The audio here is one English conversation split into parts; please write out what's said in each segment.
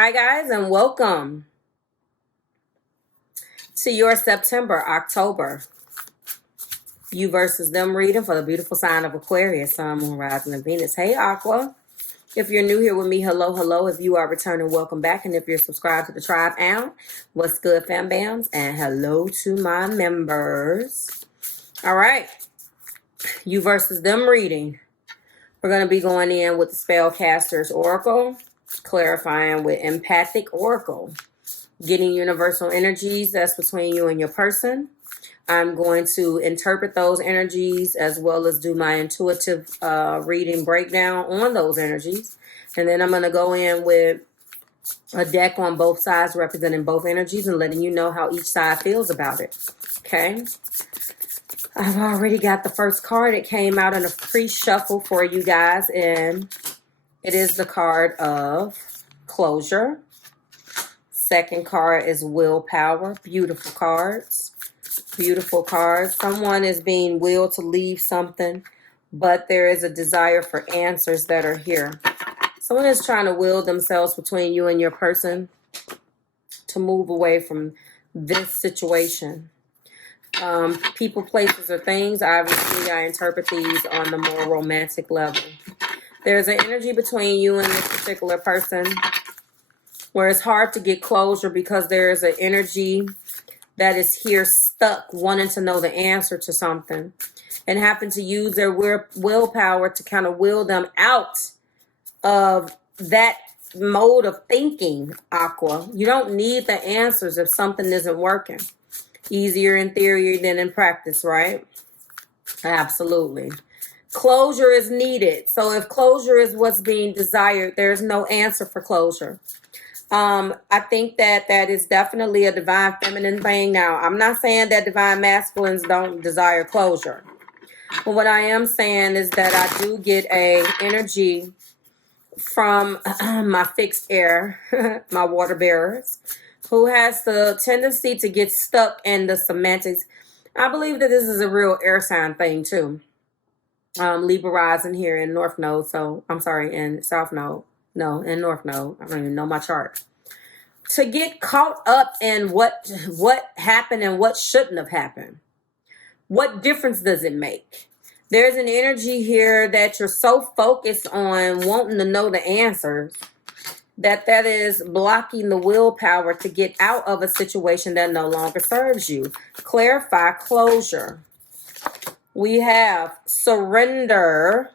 Hi, guys, and welcome to your September, October, you versus them reading for the beautiful sign of Aquarius, Sun, Moon, Rising, and Venus. Hey, Aqua. If you're new here with me, hello, hello. If you are returning, welcome back. And if you're subscribed to the tribe, what's good, fam bams? And hello to my members. All right, you versus them reading. We're going to be going in with the Spellcaster's Oracle, clarifying with Empathic Oracle. Getting universal energies that's between you and your person. I'm going to interpret those energies as well as do my intuitive reading breakdown on those energies. And then I'm going to go in with a deck on both sides representing both energies and letting you know how each side feels about it. Okay. I've already got the first card. It came out in a pre-shuffle for you guys, and it is the card of closure. Second card is willpower. Beautiful cards. Beautiful cards. Someone is being willed to leave something, but there is a desire for answers that are here. Someone is trying to will themselves between you and your person to move away from this situation. People, places, or things. Obviously, I interpret these on the more romantic level. There's an energy between you and this particular person where it's hard to get closure because there is an energy that is here stuck, wanting to know the answer to something, and happen to use their willpower to kind of will them out of that mode of thinking, Aqua. You don't need the answers if something isn't working. Easier in theory than in practice, right? Absolutely. Closure is needed. So if closure is what's being desired, there's no answer for closure. I think that is definitely a divine feminine thing. Now, I'm not saying that divine masculines don't desire closure. But what I am saying is that I do get a energy from my fixed air, my water bearers, who has the tendency to get stuck in the semantics. I believe that this is a real air sign thing too. Libra rising here in North Node. So I'm sorry, in South Node. No, in North Node. I don't even know my chart. To get caught up in what happened and what shouldn't have happened. What difference does it make? There's an energy here that you're so focused on wanting to know the answers that is blocking the willpower to get out of a situation that no longer serves you. Clarify closure. We have surrender.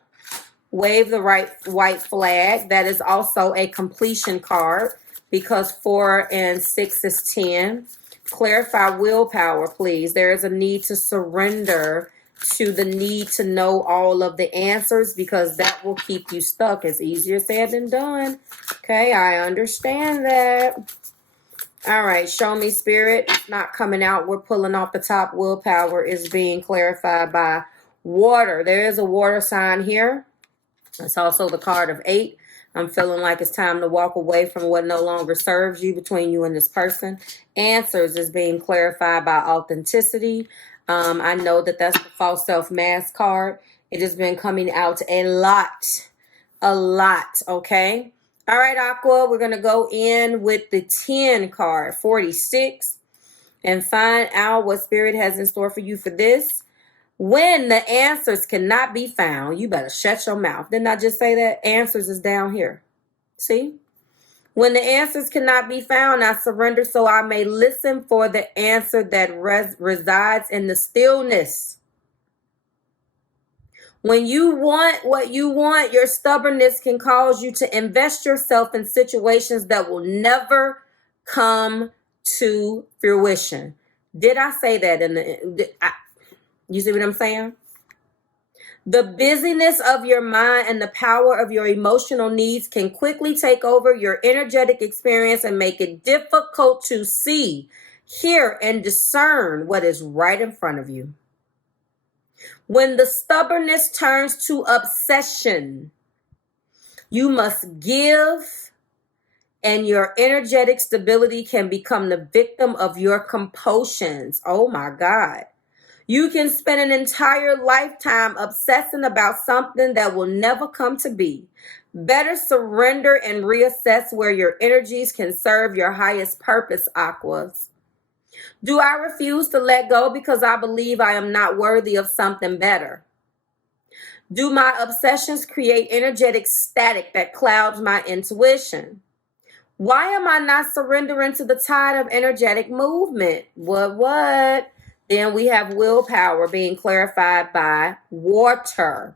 Wave the white flag. That is also a completion card because 4 and 6 is 10. Clarify willpower, please. There is a need to surrender to the need to know all of the answers because that will keep you stuck. It's easier said than done. Okay, I understand that. All right, show me spirit. It's not coming out. We're pulling off the top. Willpower is being clarified by water. There is a water sign here. It's also the card of 8. I'm feeling like it's time to walk away from what no longer serves you between you and this person. Answers is being clarified by authenticity. I know that that's the false self-mask card. It has been coming out a lot, okay? All right, Aqua, we're going to go in with the 10 card, 46, and find out what Spirit has in store for you for this. When the answers cannot be found, you better shut your mouth. Didn't I just say that? Answers is down here. See? When the answers cannot be found, I surrender so I may listen for the answer that resides in the stillness. When you want what you want, your stubbornness can cause you to invest yourself in situations that will never come to fruition. Did I say that? You see what I'm saying? The busyness of your mind and the power of your emotional needs can quickly take over your energetic experience and make it difficult to see, hear, and discern what is right in front of you. When the stubbornness turns to obsession, you must give, and your energetic stability can become the victim of your compulsions. Oh my God. You can spend an entire lifetime obsessing about something that will never come to be. Better surrender and reassess where your energies can serve your highest purpose, Aquas. Do I refuse to let go because I believe I am not worthy of something better? Do my obsessions create energetic static that clouds my intuition? Why am I not surrendering to the tide of energetic movement? What? Then we have willpower being clarified by water.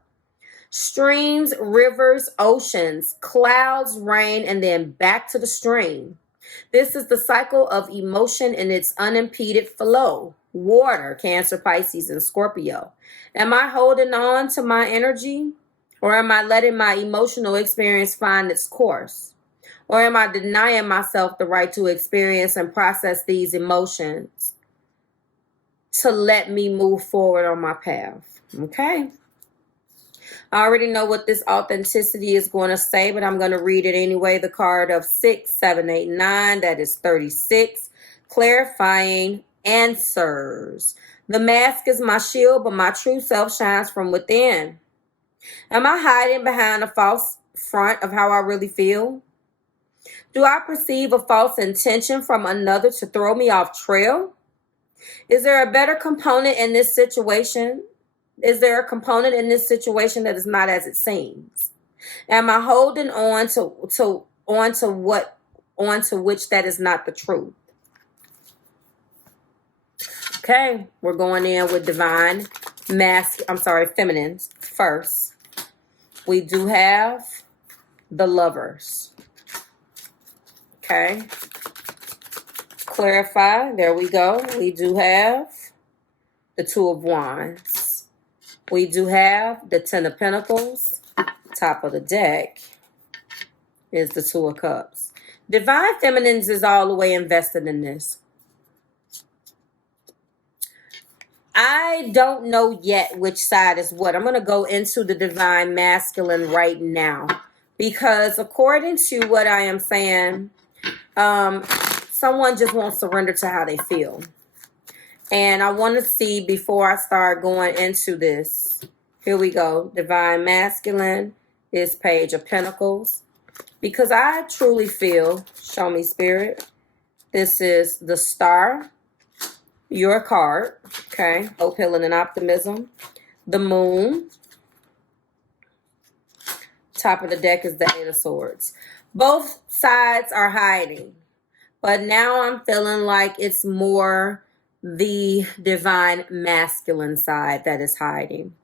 Streams, rivers, oceans, clouds, rain, and then back to the stream. This is the cycle of emotion in its unimpeded flow. Water, Cancer, Pisces, and Scorpio. Am I holding on to my energy? Or am I letting my emotional experience find its course? Or am I denying myself the right to experience and process these emotions to let me move forward on my path? Okay. I already know what this authenticity is going to say, but I'm going to read it anyway. The card of 6, 7, 8, 9, that is 36. Clarifying answers. The mask is my shield, but my true self shines from within. Am I hiding behind a false front of how I really feel? Do I perceive a false intention from another to throw me off trail? Is there a better component in this situation? Is there a component in this situation that is not as it seems? Am I holding on to which that is not the truth? Okay, we're going in with feminine first. We do have the Lovers. Okay. Clarify. There we go. We do have the Two of Wands. We do have the Ten of Pentacles. Top of the deck is the Two of Cups. Divine Feminines is all the way invested in this. I don't know yet which side is what. I'm going to go into the Divine Masculine right now. Because according to what I am saying, someone just won't surrender to how they feel. And I want to see before I start going into this. Here we go. Divine Masculine is Page of Pentacles. Because I truly feel, show me Spirit, this is the Star, your card, okay? Hope, healing, and optimism. The Moon. Top of the deck is the Eight of Swords. Both sides are hiding. But now I'm feeling like it's more the Divine Masculine side that is hiding.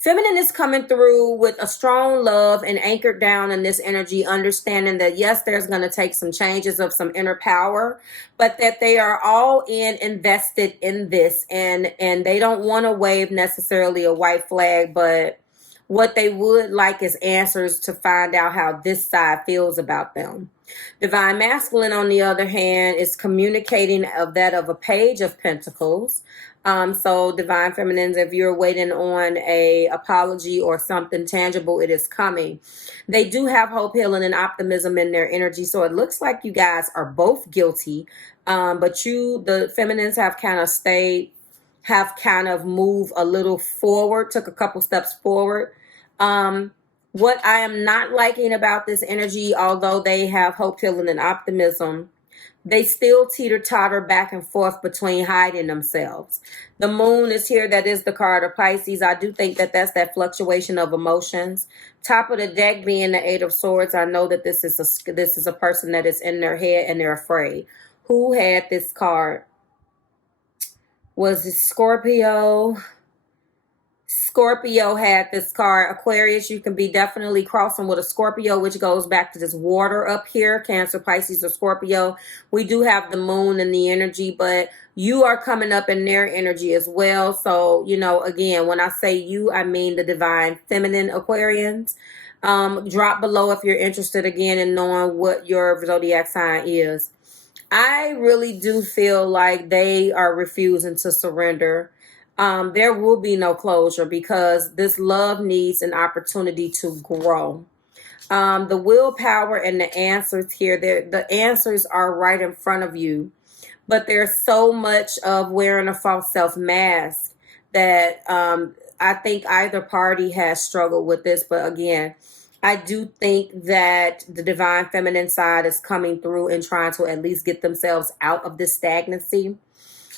Feminine is coming through with a strong love and anchored down in this energy, understanding that yes, there's going to take some changes of some inner power, but that they are all invested in this, and they don't want to wave necessarily a white flag, but what they would like is answers to find out how this side feels about them. Divine Masculine, on the other hand, is communicating of that of a Page of Pentacles. So Divine Feminines, if you're waiting on a apology or something tangible, it is coming. They do have hope, healing, and optimism in their energy. So it looks like you guys are both guilty. But the Feminines have kind of moved a little forward, took a couple steps forward. What I am not liking about this energy, although they have hope, healing, and optimism, they still teeter-totter back and forth between hiding themselves. The Moon is here. That is the card of Pisces. I do think that that's that fluctuation of emotions. Top of the deck being the Eight of Swords. I know that this is a person that is in their head and they're afraid. Who had this card? Was it Scorpio? Scorpio had this card. Aquarius, you can be definitely crossing with a Scorpio, which goes back to this water up here. Cancer, Pisces, or Scorpio. We do have the Moon and the energy, but you are coming up in their energy as well. So, again, when I say you, I mean the Divine Feminine Aquarians. Drop below if you're interested again in knowing what your zodiac sign is. I really do feel like they are refusing to surrender. There will be no closure because this love needs an opportunity to grow. The willpower and the answers here, the answers are right in front of you. But there's so much of wearing a false self mask that I think either party has struggled with this. But again, I do think that the divine feminine side is coming through and trying to at least get themselves out of this stagnancy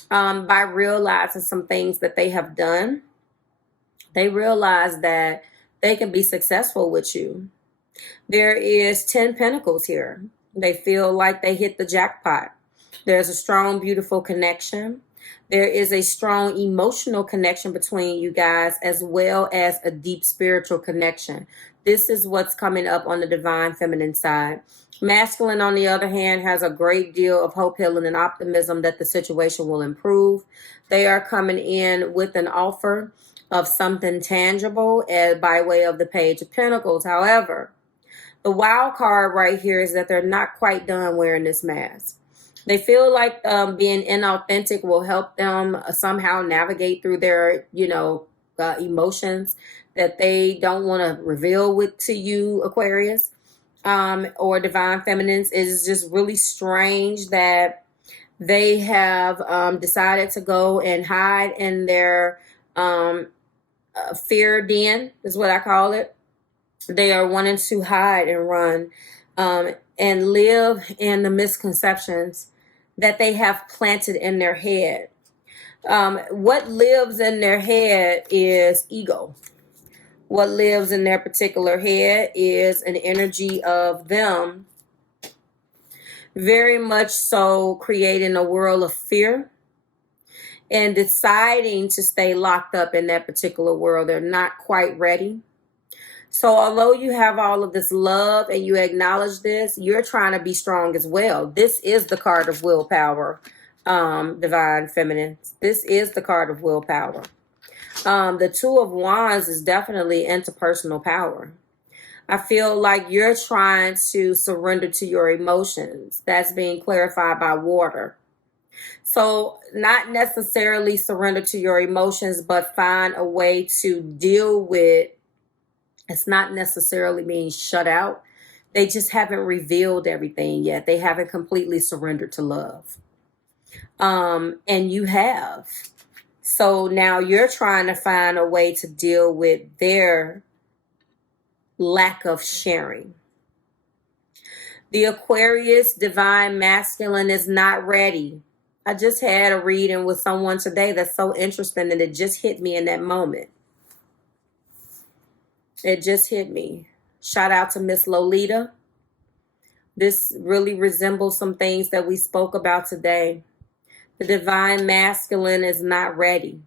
by realizing some things that they have done. They realize that they can be successful with you. There is 10 pentacles here. They feel like they hit the jackpot. There's a strong, beautiful connection. There is a strong emotional connection between you guys, as well as a deep spiritual connection. This is what's coming up on the divine feminine side. Masculine, on the other hand, has a great deal of hope, healing, and optimism that the situation will improve. They are coming in with an offer of something tangible by way of the Page of Pentacles. However, the wild card right here is that they're not quite done wearing this mask. They feel like being inauthentic will help them somehow navigate through their, emotions that they don't want to reveal to you, Aquarius, or divine feminines. It is just really strange that they have decided to go and hide in their fear den, is what I call it. They are wanting to hide and run and live in the misconceptions that they have planted in their head. What lives in their head is ego. What lives in their particular head is an energy of them very much so creating a world of fear and deciding to stay locked up in that particular world. They're not quite ready. So although you have all of this love and you acknowledge this, you're trying to be strong as well. This is the card of willpower, divine feminine. This is the card of willpower. The Two of Wands is definitely interpersonal power. I feel like you're trying to surrender to your emotions. That's being clarified by water. So not necessarily surrender to your emotions, but find a way to deal with. It's not necessarily being shut out. They just haven't revealed everything yet. They haven't completely surrendered to love. And you have. So now you're trying to find a way to deal with their lack of sharing. The Aquarius divine masculine is not ready. I just had a reading with someone today that's so interesting, and it just hit me in that moment. It just hit me. Shout out to Miss Lolita. This really resembles some things that we spoke about today. The divine masculine is not ready.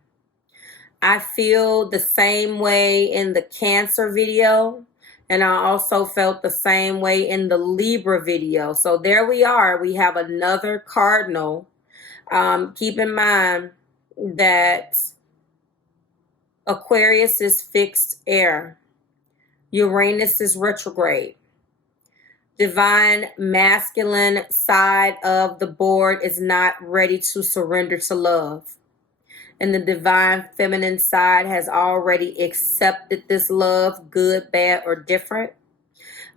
I feel the same way in the Cancer video, and I also felt the same way in the Libra video. So there we are. We have another cardinal. Keep in mind that Aquarius is fixed air. Uranus is retrograde. Divine masculine side of the board is not ready to surrender to love. And the divine feminine side has already accepted this love, good, bad, or different.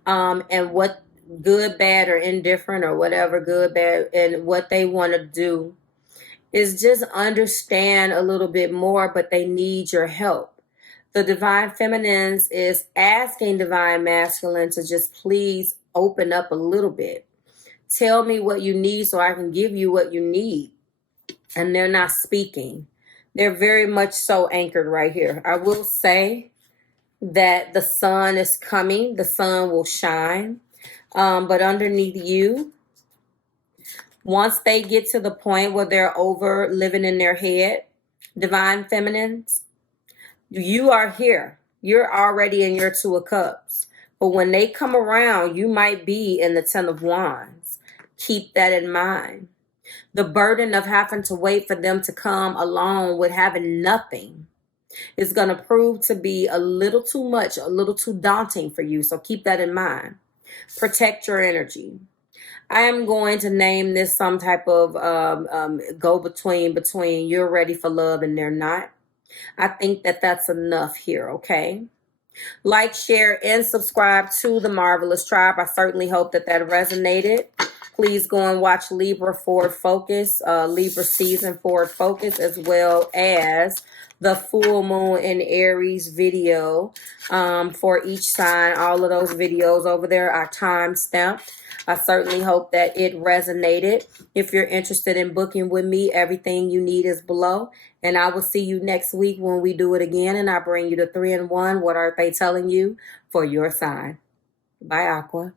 And what good, bad, or indifferent, or whatever good, bad, and what they want to do is just understand a little bit more, but they need your help. The divine feminines is asking divine masculine to just please open up a little bit. Tell me what you need so I can give you what you need. And they're not speaking. They're very much so anchored right here. I will say that the sun is coming. The sun will shine. But underneath you, once they get to the point where they're over living in their head, divine feminines, you are here. You're already in your Two of Cups. But when they come around, you might be in the Ten of Wands. Keep that in mind. The burden of having to wait for them to come along with having nothing is going to prove to be a little too much, a little too daunting for you. So keep that in mind. Protect your energy. I am going to name this some type of go-between between you're ready for love and they're not. I think that that's enough here, okay? Like, share, and subscribe to the Marvelous Tribe. I certainly hope that that resonated. Please go and watch Libra Forward Focus, Libra Season Forward Focus, as well as the full moon in Aries video for each sign. All of those videos over there are time stamped. I certainly hope that it resonated. If you're interested in booking with me, everything you need is below. And I will see you next week when we do it again. And I bring you the 3-in-1. What are they telling you for your sign? Bye, Aqua.